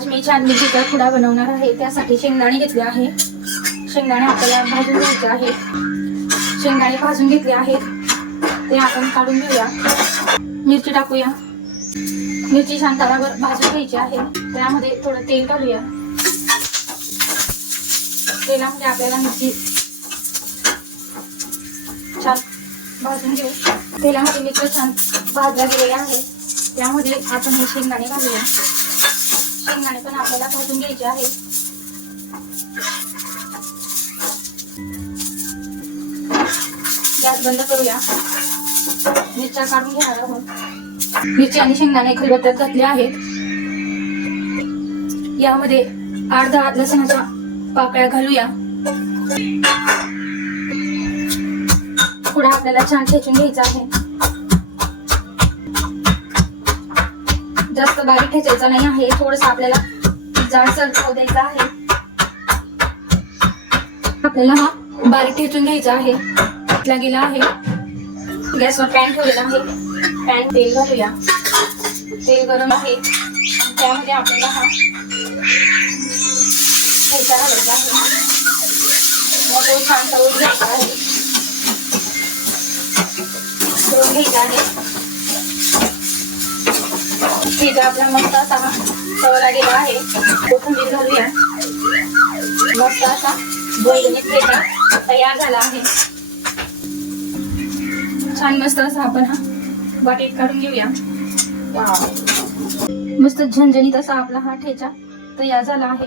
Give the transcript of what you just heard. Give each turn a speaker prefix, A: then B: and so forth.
A: आज मी छान मिरचीचा खुडा बनवणार आहे. त्यासाठी शेंगदाणे घेतले आहे. शेंगदाणे आपल्याला भाजून घ्यायचे आहे. शेंगदाणे भाजून घेतले आहेत. ते आपण काढून घेऊया. मिरची टाकूया. मिरची छान तव्यावर भाजून घ्यायची आहे. त्यामध्ये थोडं तेल घालूया. तेलामध्ये आपल्याला मिरची छान भाजून घेऊ. तेलामध्ये मिरची छान भाजल्या गेलेल्या आहे त्यामध्ये आपण हे शेंगदाणे घालूया. शेंगदाणे पण आपल्याला भाजून घ्यायचे आहे. गॅस बंद करूया. मिरच्या काढून घेणार आहोत. मिरची आणि शेंगदाणे खलबत्त्यात घातले आहेत. यामध्ये अर्धा लसणाच्या पाकळ्या घालूया. पुढे आपल्याला छान ठेचून घ्यायचा आहे. जास्त बारीक ठेचायचा नाही आहे. थोडस आपल्याला जाडसर द्यायचा आहे. आपल्याला हा बारीक ठेचून घ्यायचा आहे. घेतला गेला आहे. गॅसवर पॅन ठेवलेला आहे. पॅन तेल घालूया. तेल गरम आहे. त्यामध्ये आपल्याला हा ठेचा घालायचा आहे. तो छान घ्यायचा आहे. घ्यायचा आहे. आपला मस्त असा हा तळला गेला आहे. कोथिंबीर घालूया. मस्त असा गोल्डनी ठेचा तयार झाला आहे. छान मस्त असा आपण हा वाटीत काढून घेऊया. मस्त झणझणीत असा आपला हा ठेचा तयार झाला आहे.